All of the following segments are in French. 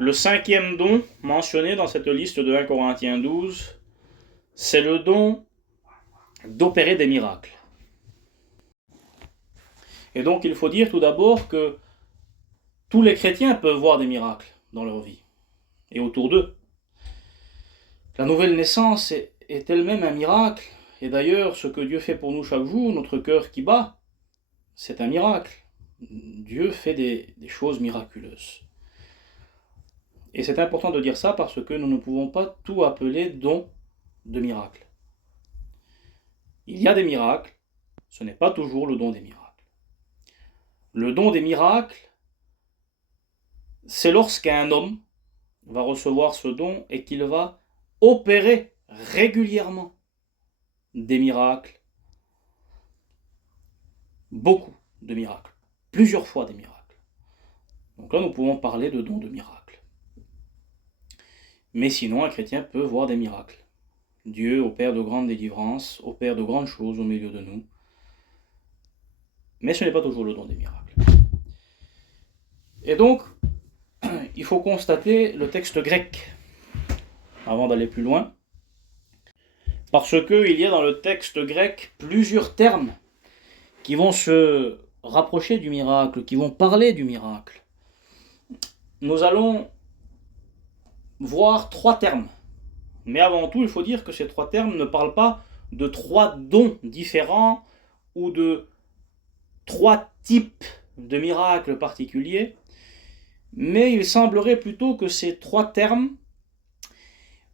Le cinquième don mentionné dans cette liste de 1 Corinthiens 12, c'est le don d'opérer des miracles. Et donc il faut dire tout d'abord que tous les chrétiens peuvent voir des miracles dans leur vie et autour d'eux. La nouvelle naissance est elle-même un miracle, et d'ailleurs ce que Dieu fait pour nous chaque jour, notre cœur qui bat, c'est un miracle. Dieu fait des choses miraculeuses. Et c'est important de dire ça parce que nous ne pouvons pas tout appeler don de miracle. Il y a des miracles, ce n'est pas toujours le don des miracles. Le don des miracles, c'est lorsqu'un homme va recevoir ce don et qu'il va opérer régulièrement des miracles, beaucoup de miracles, plusieurs fois des miracles. Donc là, nous pouvons parler de don de miracle. Mais sinon, un chrétien peut voir des miracles. Dieu opère de grandes délivrances, opère de grandes choses au milieu de nous. Mais ce n'est pas toujours le don des miracles. Et donc, il faut constater le texte grec avant d'aller plus loin. Parce qu'il y a dans le texte grec plusieurs termes qui vont se rapprocher du miracle, qui vont parler du miracle. Nous allons voir 3 termes. Mais avant tout, il faut dire que ces 3 termes ne parlent pas de 3 dons différents ou de 3 types de miracles particuliers, mais il semblerait plutôt que ces 3 termes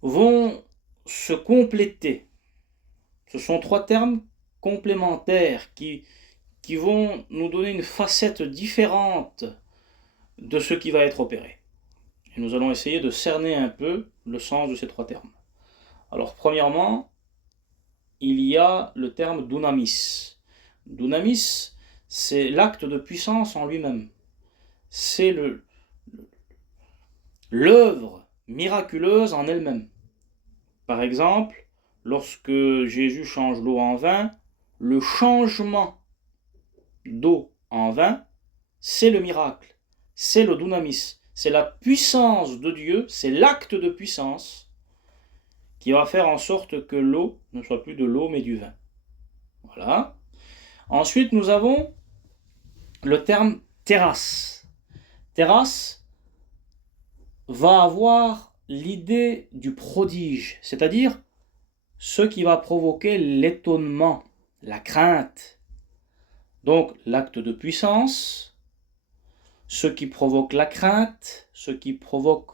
vont se compléter. Ce sont 3 termes complémentaires qui vont nous donner une facette différente de ce qui va être opéré. Et nous allons essayer de cerner un peu le sens de ces 3 termes. Alors, premièrement, il y a le terme dunamis. Dunamis, c'est l'acte de puissance en lui-même. C'est l'œuvre miraculeuse en elle-même. Par exemple, lorsque Jésus change l'eau en vin, le changement d'eau en vin, c'est le miracle, c'est le dunamis, c'est la puissance de Dieu, c'est l'acte de puissance qui va faire en sorte que l'eau ne soit plus de l'eau mais du vin. Voilà. Ensuite, nous avons le terme terrasse. Terrasse va avoir l'idée du prodige, c'est-à-dire ce qui va provoquer l'étonnement, la crainte. Donc l'acte de puissance, ce qui provoque la crainte, ce qui provoque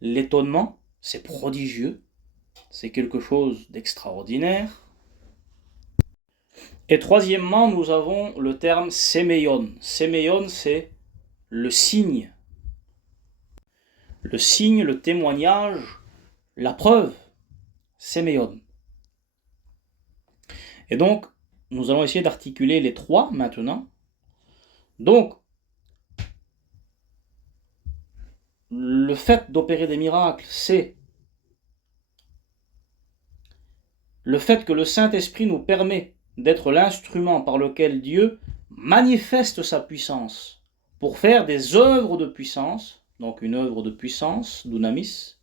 l'étonnement, c'est prodigieux, c'est quelque chose d'extraordinaire. Et troisièmement, nous avons le terme séméion. Séméion, c'est le signe. Le signe, le témoignage, la preuve. Séméion. Et donc, nous allons essayer d'articuler les 3 maintenant. Donc, le fait d'opérer des miracles, c'est le fait que le Saint-Esprit nous permet d'être l'instrument par lequel Dieu manifeste sa puissance pour faire des œuvres de puissance, donc une œuvre de puissance, dunamis,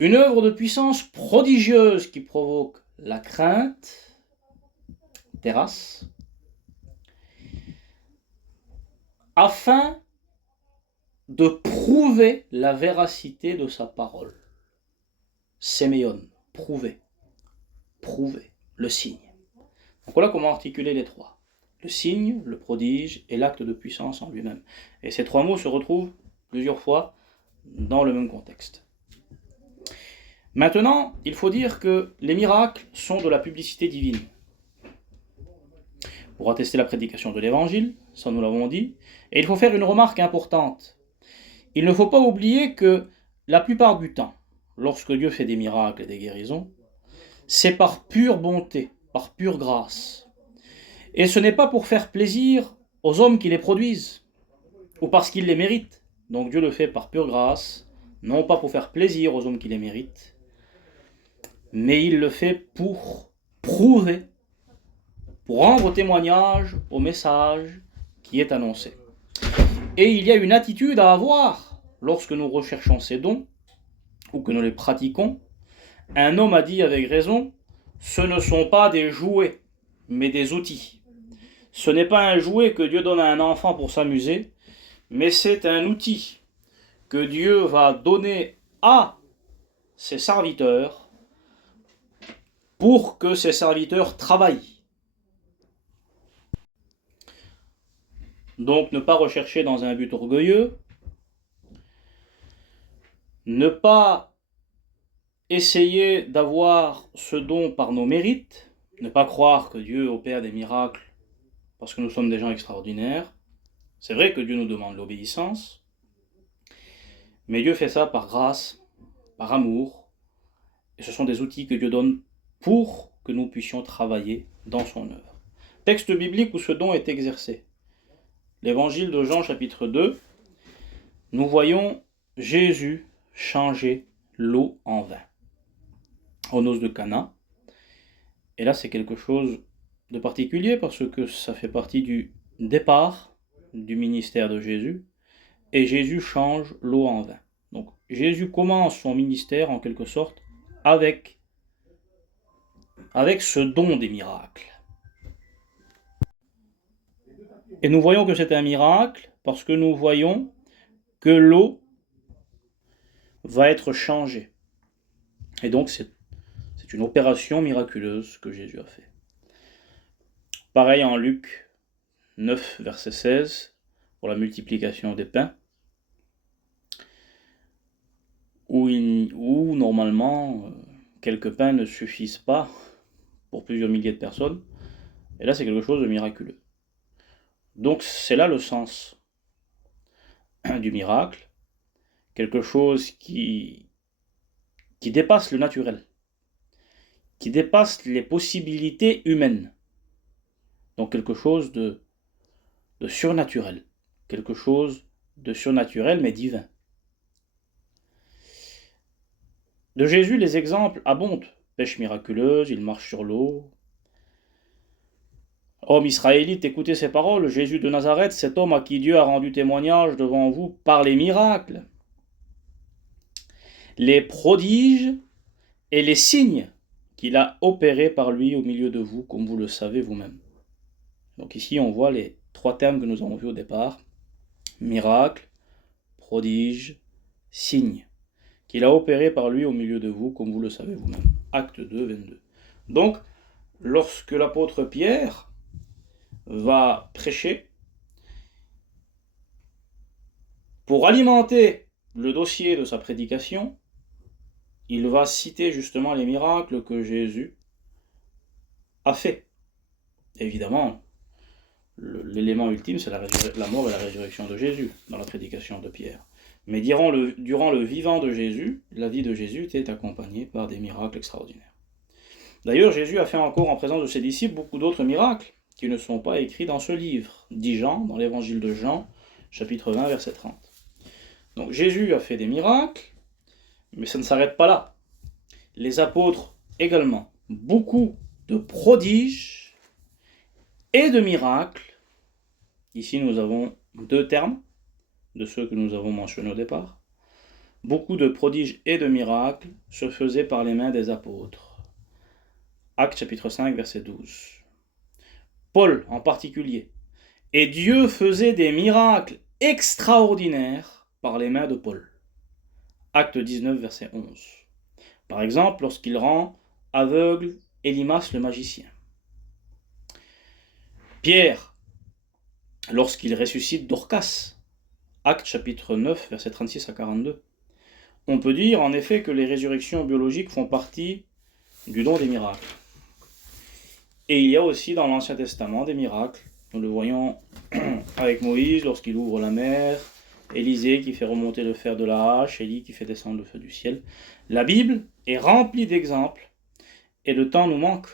une œuvre de puissance prodigieuse qui provoque la crainte, terrasse, afin de prouver la véracité de sa parole. Séméion, prouver, le signe. Donc voilà comment articuler les 3. Le signe, le prodige et l'acte de puissance en lui-même. Et ces 3 mots se retrouvent plusieurs fois dans le même contexte. Maintenant, il faut dire que les miracles sont de la publicité divine. Pour attester la prédication de l'évangile, ça nous l'avons dit, et il faut faire une remarque importante. Il ne faut pas oublier que la plupart du temps, lorsque Dieu fait des miracles et des guérisons, c'est par pure bonté, par pure grâce. Et ce n'est pas pour faire plaisir aux hommes qui les produisent, ou parce qu'ils les méritent. Donc Dieu le fait par pure grâce, non pas pour faire plaisir aux hommes qui les méritent, mais il le fait pour prouver, pour rendre témoignage au message qui est annoncé. Et il y a une attitude à avoir lorsque nous recherchons ces dons, ou que nous les pratiquons, un homme a dit avec raison, ce ne sont pas des jouets, mais des outils. Ce n'est pas un jouet que Dieu donne à un enfant pour s'amuser, mais c'est un outil que Dieu va donner à ses serviteurs pour que ses serviteurs travaillent. Donc ne pas rechercher dans un but orgueilleux, ne pas essayer d'avoir ce don par nos mérites, ne pas croire que Dieu opère des miracles parce que nous sommes des gens extraordinaires. C'est vrai que Dieu nous demande l'obéissance, mais Dieu fait ça par grâce, par amour, et ce sont des outils que Dieu donne pour que nous puissions travailler dans son œuvre. Texte biblique où ce don est exercé. L'évangile de Jean chapitre 2, nous voyons Jésus changer l'eau en vin aux noces de Cana. Et là c'est quelque chose de particulier parce que ça fait partie du départ du ministère de Jésus, et Jésus change l'eau en vin. Donc Jésus commence son ministère en quelque sorte avec ce don des miracles. Et nous voyons que c'est un miracle parce que nous voyons que l'eau va être changée. Et donc c'est une opération miraculeuse que Jésus a fait. Pareil en Luc 9, verset 16, pour la multiplication des pains, où normalement quelques pains ne suffisent pas pour plusieurs milliers de personnes, et là c'est quelque chose de miraculeux. Donc c'est là le sens du miracle, quelque chose qui dépasse le naturel, qui dépasse les possibilités humaines. Donc quelque chose de surnaturel, quelque chose de surnaturel mais divin. De Jésus, les exemples abondent. Pêche miraculeuse, il marche sur l'eau. Homme israélite, écoutez ces paroles, Jésus de Nazareth, cet homme à qui Dieu a rendu témoignage devant vous par les miracles, les prodiges et les signes qu'il a opérés par lui au milieu de vous, comme vous le savez vous-même. Donc ici, on voit les trois termes que nous avons vus au départ. Miracle, prodige, signe. Qu'il a opéré par lui au milieu de vous, comme vous le savez vous-même. Acte 2, 22. Donc, lorsque l'apôtre Pierre va prêcher, pour alimenter le dossier de sa prédication, il va citer justement les miracles que Jésus a fait. Évidemment, l'élément ultime, c'est la mort et la résurrection de Jésus dans la prédication de Pierre. Mais durant le vivant de Jésus, la vie de Jésus était accompagnée par des miracles extraordinaires. D'ailleurs, Jésus a fait encore en présence de ses disciples beaucoup d'autres miracles qui ne sont pas écrits dans ce livre, dit Jean, dans l'évangile de Jean, chapitre 20, verset 30. Donc Jésus a fait des miracles, mais ça ne s'arrête pas là. Les apôtres également, beaucoup de prodiges et de miracles. Ici nous avons deux termes de ceux que nous avons mentionnés au départ. Beaucoup de prodiges et de miracles se faisaient par les mains des apôtres. Actes chapitre 5, verset 12. Paul en particulier. Et Dieu faisait des miracles extraordinaires par les mains de Paul. Acte 19, verset 11. Par exemple, lorsqu'il rend aveugle Élymas le magicien. Pierre, lorsqu'il ressuscite Dorcas. Acte chapitre 9, verset 36 à 42. On peut dire en effet que les résurrections biologiques font partie du don des miracles. Et il y a aussi dans l'Ancien Testament des miracles. Nous le voyons avec Moïse lorsqu'il ouvre la mer, Élisée qui fait remonter le fer de la hache, Élie qui fait descendre le feu du ciel. La Bible est remplie d'exemples et le temps nous manque.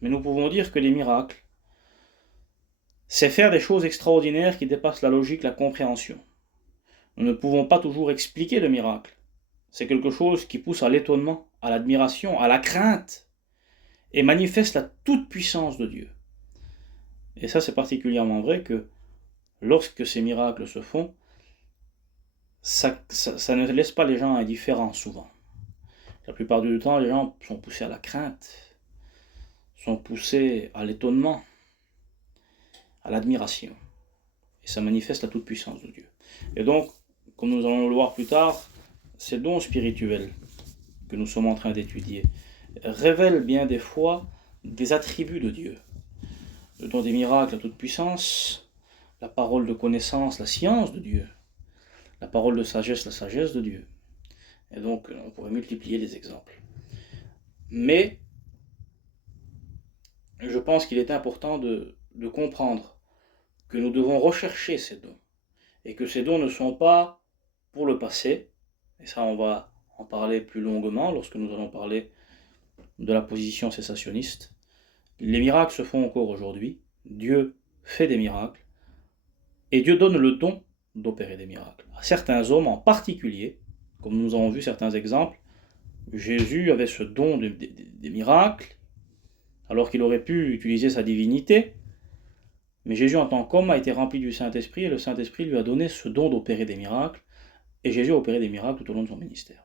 Mais nous pouvons dire que les miracles, c'est faire des choses extraordinaires qui dépassent la logique, la compréhension. Nous ne pouvons pas toujours expliquer le miracle. C'est quelque chose qui pousse à l'étonnement, à l'admiration, à la crainte, et manifeste la toute-puissance de Dieu. Et ça, c'est particulièrement vrai que lorsque ces miracles se font, ça ne laisse pas les gens indifférents souvent. La plupart du temps, les gens sont poussés à la crainte, sont poussés à l'étonnement, à l'admiration. Et ça manifeste la toute-puissance de Dieu. Et donc, comme nous allons le voir plus tard, ces dons spirituels que nous sommes en train d'étudier révèlent bien des fois des attributs de Dieu. Le don des miracles, la toute-puissance, la parole de connaissance, la science de Dieu, la parole de sagesse, la sagesse de Dieu. Et donc, on pourrait multiplier les exemples. Mais, je pense qu'il est important de comprendre que nous devons rechercher ces dons. Et que ces dons ne sont pas pour le passé. Et ça, on va en parler plus longuement lorsque nous allons parler de la position cessationniste. Les miracles se font encore aujourd'hui. Dieu fait des miracles. Et Dieu donne le don d'opérer des miracles. À certains hommes en particulier, comme nous avons vu certains exemples, Jésus avait ce don des miracles, alors qu'il aurait pu utiliser sa divinité. Mais Jésus en tant qu'homme a été rempli du Saint-Esprit, et le Saint-Esprit lui a donné ce don d'opérer des miracles, et Jésus a opéré des miracles tout au long de son ministère.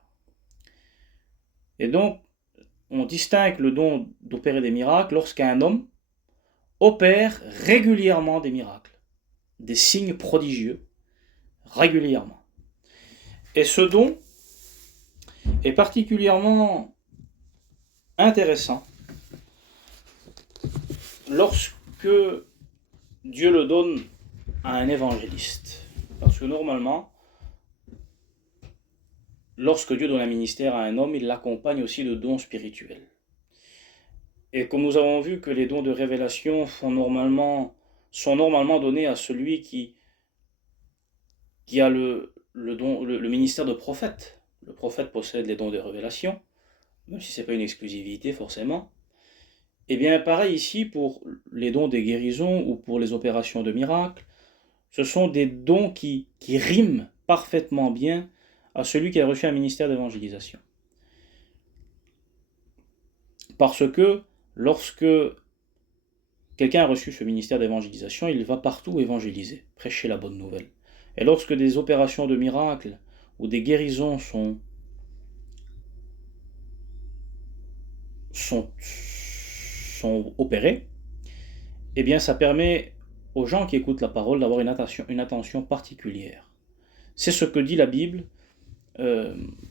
Et donc, on distingue le don d'opérer des miracles lorsqu'un homme opère régulièrement des miracles, des signes prodigieux, régulièrement. Et ce don est particulièrement intéressant lorsque Dieu le donne à un évangéliste. Parce que normalement, lorsque Dieu donne un ministère à un homme, il l'accompagne aussi de dons spirituels. Et comme nous avons vu que les dons de révélation sont normalement donnés à celui qui a le ministère de prophète. Le prophète possède les dons de révélation, même si ce n'est pas une exclusivité forcément. Et bien pareil ici pour les dons des guérisons ou pour les opérations de miracles, ce sont des dons qui riment parfaitement bien à celui qui a reçu un ministère d'évangélisation. Parce que lorsque quelqu'un a reçu ce ministère d'évangélisation, il va partout évangéliser, prêcher la bonne nouvelle. Et lorsque des opérations de miracles ou des guérisons sont opérées, eh bien ça permet aux gens qui écoutent la parole d'avoir une attention particulière. C'est ce que dit la Bible.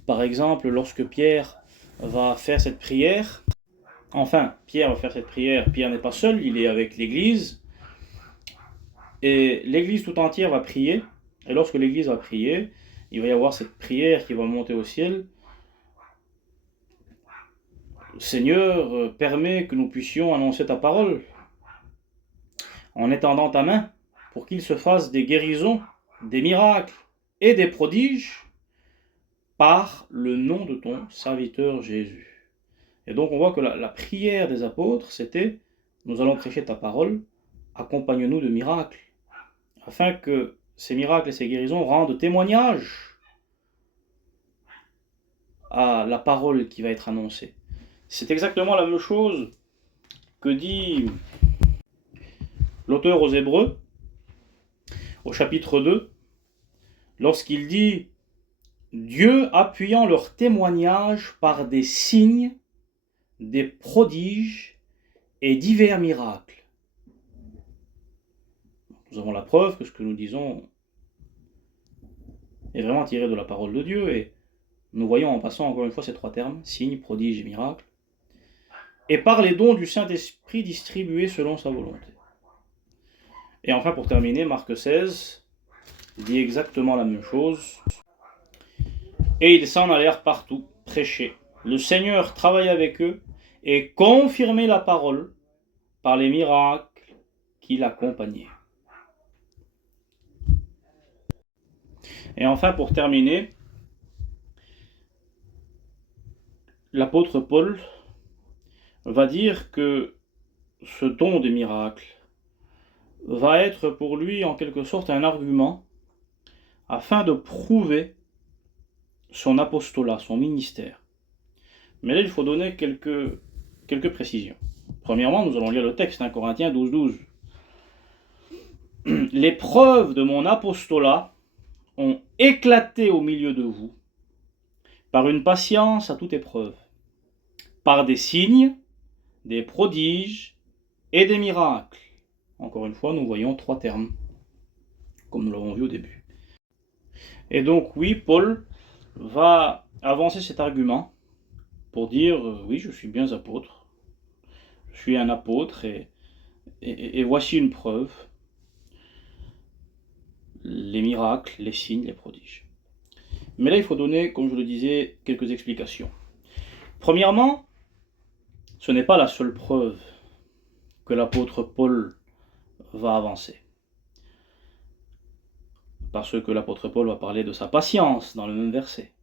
Par exemple, lorsque Pierre va faire cette prière, Pierre n'est pas seul, il est avec l'Église, et l'Église tout entière va prier, et lorsque l'Église va prier, il va y avoir cette prière qui va monter au ciel. Seigneur, permets que nous puissions annoncer ta parole en étendant ta main pour qu'il se fasse des guérisons, des miracles et des prodiges par le nom de ton serviteur Jésus. Et donc on voit que la prière des apôtres, c'était « Nous allons prêcher ta parole, accompagne-nous de miracles » afin que ces miracles et ces guérisons rendent témoignage à la parole qui va être annoncée. C'est exactement la même chose que dit l'auteur aux Hébreux, au chapitre 2, lorsqu'il dit « Dieu appuyant leur témoignage par des signes, des prodiges et divers miracles. » Nous avons la preuve que ce que nous disons est vraiment tiré de la parole de Dieu, et nous voyons en passant encore une fois ces trois termes, signes, prodiges et miracles, et par les dons du Saint-Esprit distribués selon sa volonté. Et enfin, pour terminer, Marc 16 dit exactement la même chose. Et ils s'en allèrent partout, prêcher. Le Seigneur travaillait avec eux et confirmait la parole par les miracles qui l'accompagnaient. Et enfin, pour terminer, l'apôtre Paul va dire que ce don des miracles va être pour lui en quelque sorte un argument afin de prouver son apostolat, son ministère. Mais là, il faut donner quelques précisions. Premièrement, nous allons lire le texte, 1 Corinthiens 12. Les preuves de mon apostolat ont éclater au milieu de vous par une patience à toute épreuve, par des signes, des prodiges et des miracles. Encore une fois, nous voyons 3 termes, comme nous l'avons vu au début. Et donc oui, Paul va avancer cet argument pour dire oui, je suis bien apôtre, je suis un apôtre et voici une preuve, les miracles, les signes, les prodiges. Mais là, il faut donner, comme je le disais, quelques explications. Premièrement, ce n'est pas la seule preuve que l'apôtre Paul va avancer. Parce que l'apôtre Paul va parler de sa patience dans le même verset.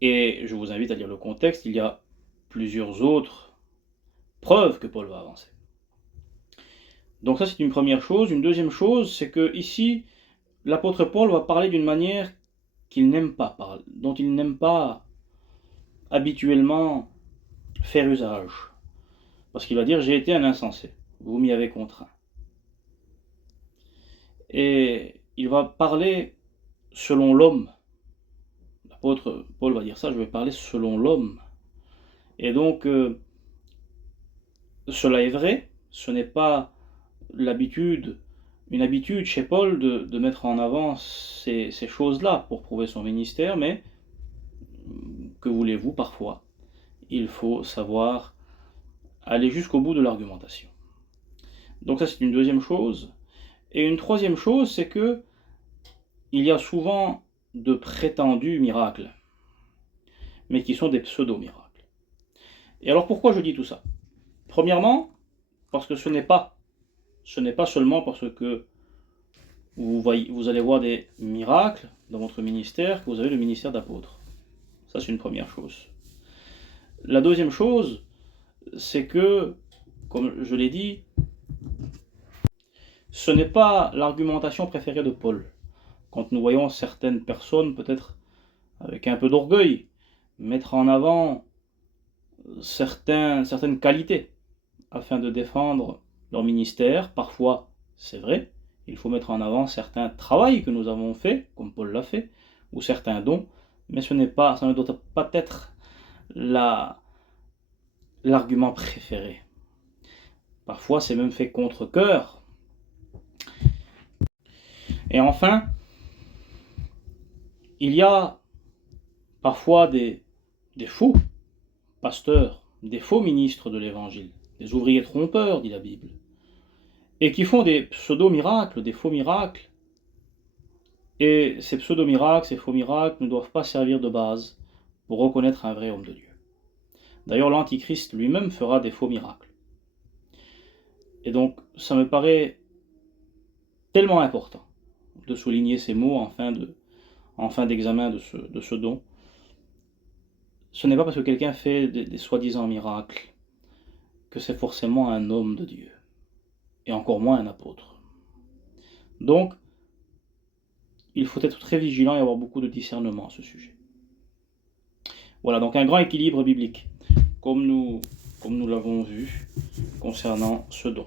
Et je vous invite à lire le contexte, il y a plusieurs autres preuves que Paul va avancer. Donc ça, c'est une première chose. Une deuxième chose, c'est que ici, l'apôtre Paul va parler d'une manière qu'il n'aime pas, dont il n'aime pas habituellement faire usage. Parce qu'il va dire, j'ai été un insensé, vous m'y avez contraint. Et il va parler selon l'homme. L'apôtre Paul va dire ça, je vais parler selon l'homme. Et donc, cela est vrai, ce n'est pas une habitude chez Paul de mettre en avant ces choses-là pour prouver son ministère, mais que voulez-vous, parfois, il faut savoir aller jusqu'au bout de l'argumentation. Donc ça, c'est une deuxième chose. Et une troisième chose, c'est que il y a souvent de prétendus miracles, mais qui sont des pseudo-miracles. Et alors pourquoi je dis tout ça? Premièrement, parce que ce n'est pas seulement parce que vous allez voir des miracles dans votre ministère que vous avez le ministère d'apôtre. Ça, c'est une première chose. La deuxième chose, c'est que, comme je l'ai dit, ce n'est pas l'argumentation préférée de Paul. Quand nous voyons certaines personnes, peut-être avec un peu d'orgueil, mettre en avant certaines qualités afin de défendre leur ministère, parfois, c'est vrai, il faut mettre en avant certains travaux que nous avons faits, comme Paul l'a fait, ou certains dons, mais ça ne doit pas être l'argument préféré. Parfois, c'est même fait contre cœur. Et enfin, il y a parfois des faux pasteurs, des faux ministres de l'Évangile, des ouvriers trompeurs, dit la Bible, et qui font des pseudo-miracles, des faux miracles. Et ces pseudo-miracles, ces faux miracles ne doivent pas servir de base pour reconnaître un vrai homme de Dieu. D'ailleurs, l'Antichrist lui-même fera des faux miracles. Et donc, ça me paraît tellement important de souligner ces mots en fin d'examen de ce don. Ce n'est pas parce que quelqu'un fait des soi-disant miracles que c'est forcément un homme de Dieu, et encore moins un apôtre. Donc, il faut être très vigilant et avoir beaucoup de discernement à ce sujet. Voilà, donc un grand équilibre biblique, comme nous l'avons vu concernant ce don.